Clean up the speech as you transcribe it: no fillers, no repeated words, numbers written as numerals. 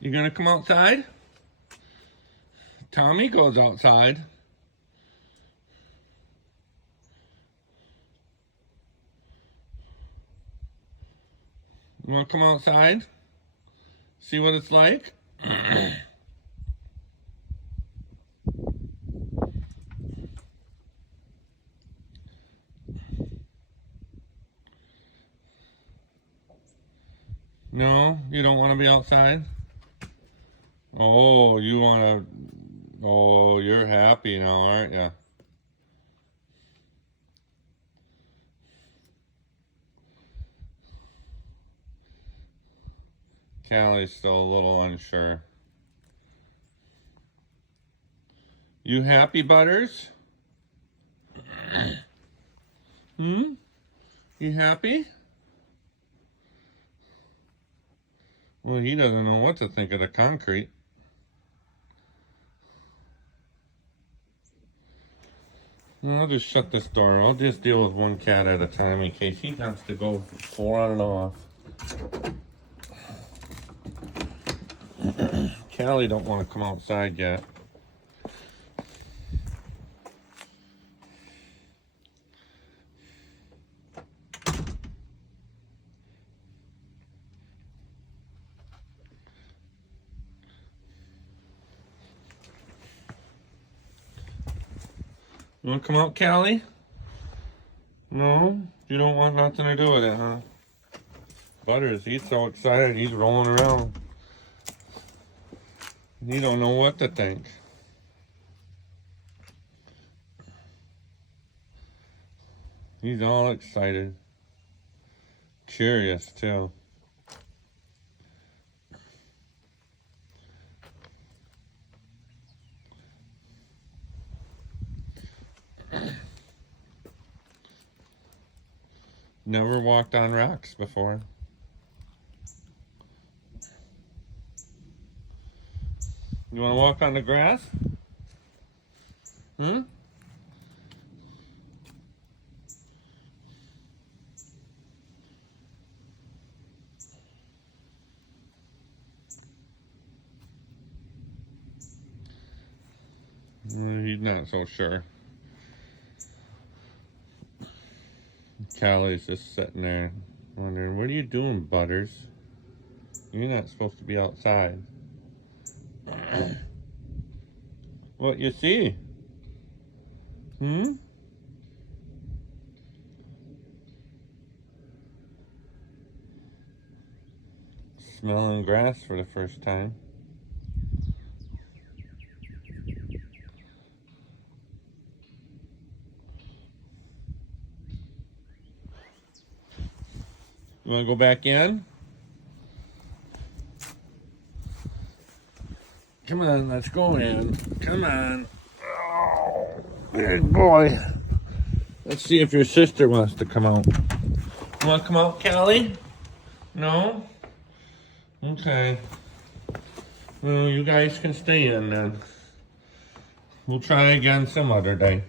You gonna come outside? Tommy goes outside. You wanna come outside? See what it's like? No, you don't want to be outside? Oh, you want to... Oh, you're happy now, aren't you? Callie's still a little unsure. You happy, Butters? Hmm? You happy? Well, he doesn't know what to think of the concrete. I'll just shut this door. I'll just deal with one cat at a time in case he has to go on and off. Callie don't want to come outside yet. You want to come out, Callie? No? You don't want nothing to do with it, huh? Butters, he's so excited, he's rolling around. He don't know what to think. He's all excited. Curious, too. Never walked on rocks before. You want to walk on the grass? Hmm? He's not so sure. Callie's just sitting there wondering, what are you doing, Butters? You're not supposed to be outside. What you see? Hmm? Smelling grass for the first time. You want to go back in? Come on, let's go in. Come on. Oh, good boy. Let's see if your sister wants to come out. You want to come out, Callie? No? Okay. Well, you guys can stay in then. We'll try again some other day.